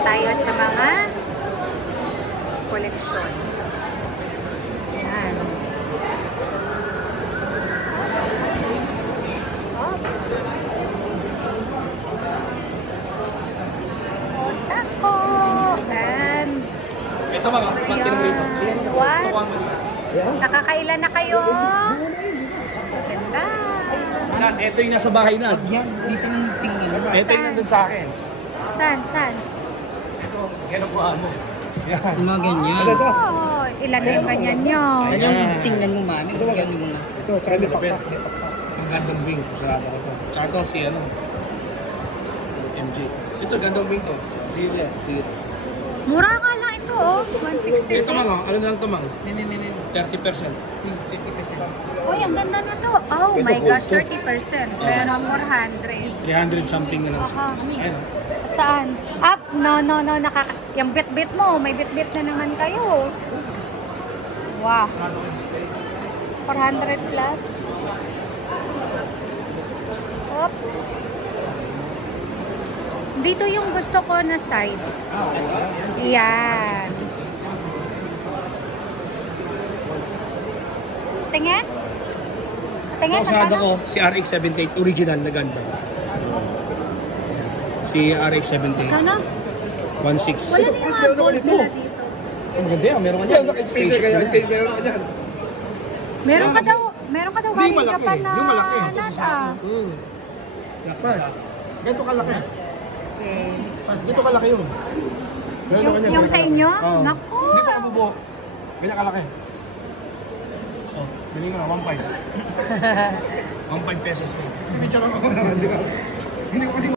tayo sa mga koleksyon. Yan. Otako. And Ito mga, what? Nakakailan na kayo? Ganda. Ito yung nasa bahay na. Yan, dito yung tingin. Ito yung nandun sa akin. Saan? Ito, ganun po mo. Yan. Yung mga ganyan. Oh, ilan na yung ganyan nyo? Ayan, tingnan mo mami. Ganyan mo na. Ito, tsaka di pakpak. Ang gandang wing. Sarado ko ito. Tsaka ito si ano. MG. Ito, gandang wing to. Zero. Mura nga lang ito, oh. 166. Ito mga, ano na lang ito mga? 30%. 50%. Uy, ang ganda na to. Oh my gosh, 30%. Pero 400. 300 something na lang siya. Aha. Ayun. Saan? Up? No. Yung bit-bit mo. May bit-bit na naman kayo. Wow. 400 plus. Op. Dito yung gusto ko na side. Yan. Tingin? Tingin? Kasada ko si RX-78 original na ganda. Si RX-78. Ano? 1.6. Wala na yung mga gold nila dito. Ang ganda yan, meron ka dyan. Meron ka daw galing Japan na Yung malaki. nasa. Ganito kalaki. Okay. Dito kalaki yun. Yung sa inyo? Oo. Naku! Hindi pa kabubo. Ganyan kalaki. Oh, bili mo na, 1.5. 1.5 pesos. Hindi ko kasi